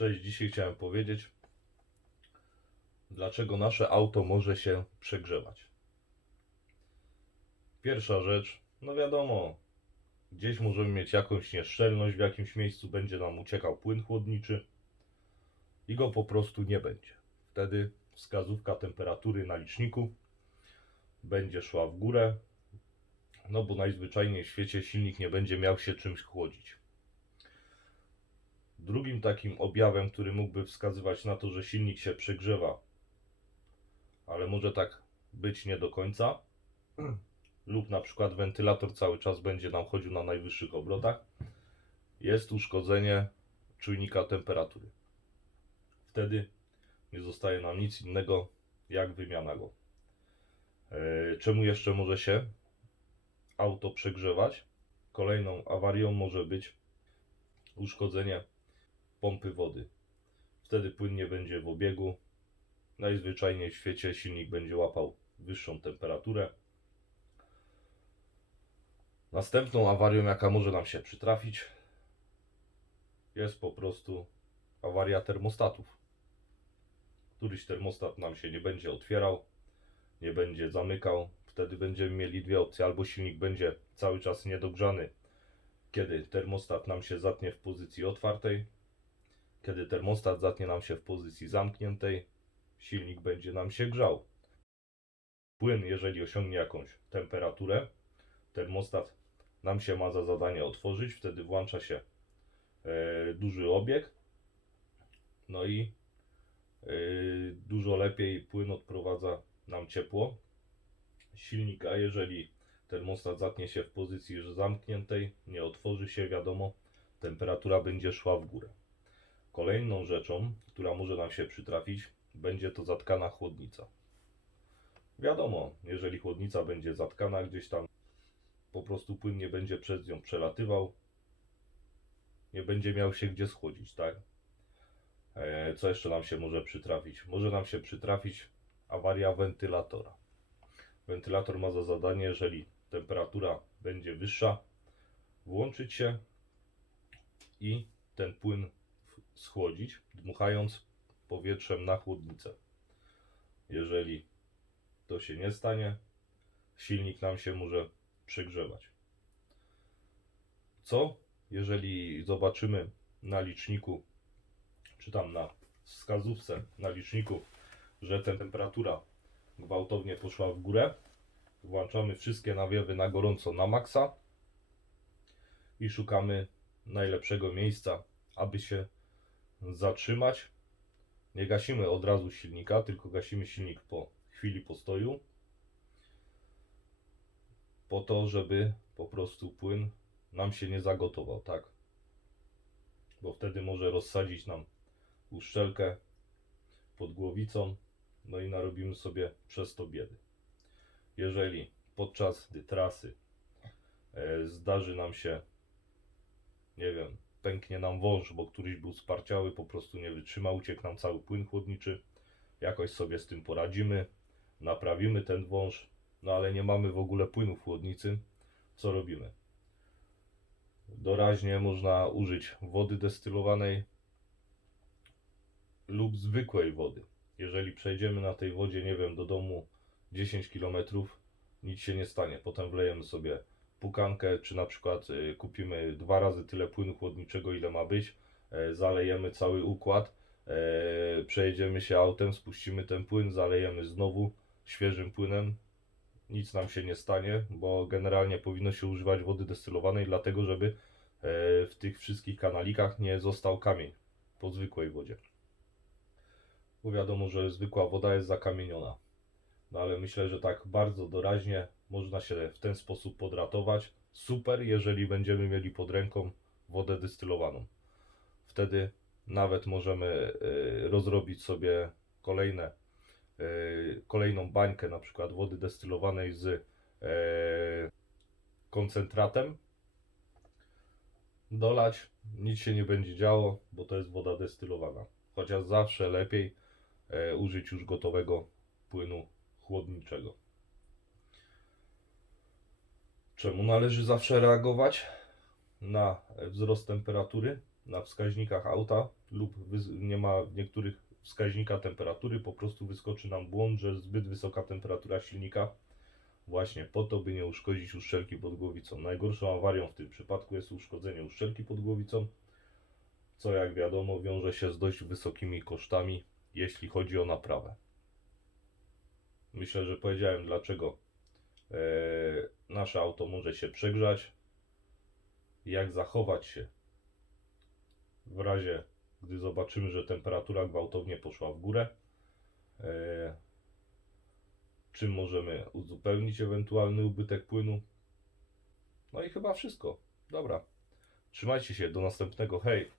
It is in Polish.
Cześć, dzisiaj chciałem powiedzieć, dlaczego nasze auto może się przegrzewać. Pierwsza rzecz, no wiadomo, gdzieś możemy mieć jakąś nieszczelność, w jakimś miejscu będzie nam uciekał płyn chłodniczy i go po prostu nie będzie. Wtedy wskazówka temperatury na liczniku będzie szła w górę, no bo najzwyczajniej w świecie silnik nie będzie miał się czymś chłodzić. Drugim takim objawem, który mógłby wskazywać na to, że silnik się przegrzewa, ale może tak być nie do końca, lub na przykład wentylator cały czas będzie nam chodził na najwyższych obrotach, jest uszkodzenie czujnika temperatury. Wtedy nie zostaje nam nic innego jak wymiana go. E, Czemu jeszcze może się auto przegrzewać? Kolejną awarią może być uszkodzenie pompy wody. Wtedy płyn nie będzie w obiegu. Najzwyczajniej w świecie silnik będzie łapał wyższą temperaturę. Następną awarią, jaka może nam się przytrafić, jest po prostu awaria termostatów. Któryś termostat nam się nie będzie otwierał, nie będzie zamykał. Wtedy będziemy mieli dwie opcje: albo silnik będzie cały czas niedogrzany, kiedy termostat nam się zatnie w pozycji otwartej, kiedy termostat zatnie nam się w pozycji zamkniętej, silnik będzie nam się grzał. Płyn, jeżeli osiągnie jakąś temperaturę, termostat nam się ma za zadanie otworzyć, wtedy włącza się e, duży obieg. No i e, dużo lepiej płyn odprowadza nam ciepło silnika. Jeżeli termostat zatnie się w pozycji zamkniętej, nie otworzy się, wiadomo, temperatura będzie szła w górę. Kolejną rzeczą, która może nam się przytrafić, będzie to zatkana chłodnica. Wiadomo, jeżeli chłodnica będzie zatkana gdzieś tam, po prostu płyn nie będzie przez nią przelatywał, nie będzie miał się gdzie schłodzić, tak? E, Co jeszcze nam się może przytrafić? Może nam się przytrafić awaria wentylatora. Wentylator ma za zadanie, jeżeli temperatura będzie wyższa, włączyć się i ten płyn schłodzić, dmuchając powietrzem na chłodnicę. Jeżeli to się nie stanie, silnik nam się może przegrzewać. Co, jeżeli zobaczymy na liczniku, czy tam na wskazówce na liczniku, że temperatura gwałtownie poszła w górę? Włączamy wszystkie nawiewy na gorąco na maksa i szukamy najlepszego miejsca, aby się zatrzymać. Nie gasimy od razu silnika, tylko gasimy silnik po chwili postoju. Po to, żeby po prostu płyn nam się nie zagotował, tak? Bo wtedy może rozsadzić nam uszczelkę pod głowicą, no i narobimy sobie przez to biedy. Jeżeli podczas trasy e, zdarzy nam się, nie wiem, pęknie nam wąż, bo któryś był sparciały, po prostu nie wytrzymał, uciekł nam cały płyn chłodniczy, jakoś sobie z tym poradzimy, naprawimy ten wąż, no ale nie mamy w ogóle płynu w chłodnicy, co robimy? Doraźnie można użyć wody destylowanej lub zwykłej wody. Jeżeli przejdziemy na tej wodzie, nie wiem, do domu 10 km, nic się nie stanie. Potem wlejemy sobie pukankę, czy na przykład y, kupimy dwa razy tyle płynu chłodniczego, ile ma być, e, zalejemy cały układ, e, przejedziemy się autem, spuścimy ten płyn, zalejemy znowu świeżym płynem. Nic nam się nie stanie, bo generalnie powinno się używać wody destylowanej, dlatego żeby e, w tych wszystkich kanalikach nie został kamień po zwykłej wodzie bo wiadomo, że zwykła woda jest zakamieniona. No ale myślę, że tak bardzo doraźnie można się w ten sposób podratować. Super, jeżeli będziemy mieli pod ręką wodę destylowaną. Wtedy nawet możemy y, rozrobić sobie kolejne, y, kolejną bańkę, na przykład wody destylowanej z y, koncentratem. Dolać, nic się nie będzie działo, bo to jest woda destylowana. Chociaż zawsze lepiej e, użyć już gotowego płynu chłodniczego. Czemu należy zawsze reagować na wzrost temperatury? na wskaźnikach auta lub nie ma niektórych wskaźnika temperatury, po prostu wyskoczy nam błąd, że zbyt wysoka temperatura silnika. Właśnie po to, by nie uszkodzić uszczelki pod głowicą. Najgorszą awarią w tym przypadku jest uszkodzenie uszczelki pod głowicą, co jak wiadomo wiąże się z dość wysokimi kosztami, jeśli chodzi o naprawę. Myślę, że powiedziałem dlaczego e, nasze auto może się przegrzać, jak zachować się w razie, gdy zobaczymy, że temperatura gwałtownie poszła w górę. E, czym możemy uzupełnić ewentualny ubytek płynu. No i chyba wszystko. Dobra. Trzymajcie się, do następnego. Hej!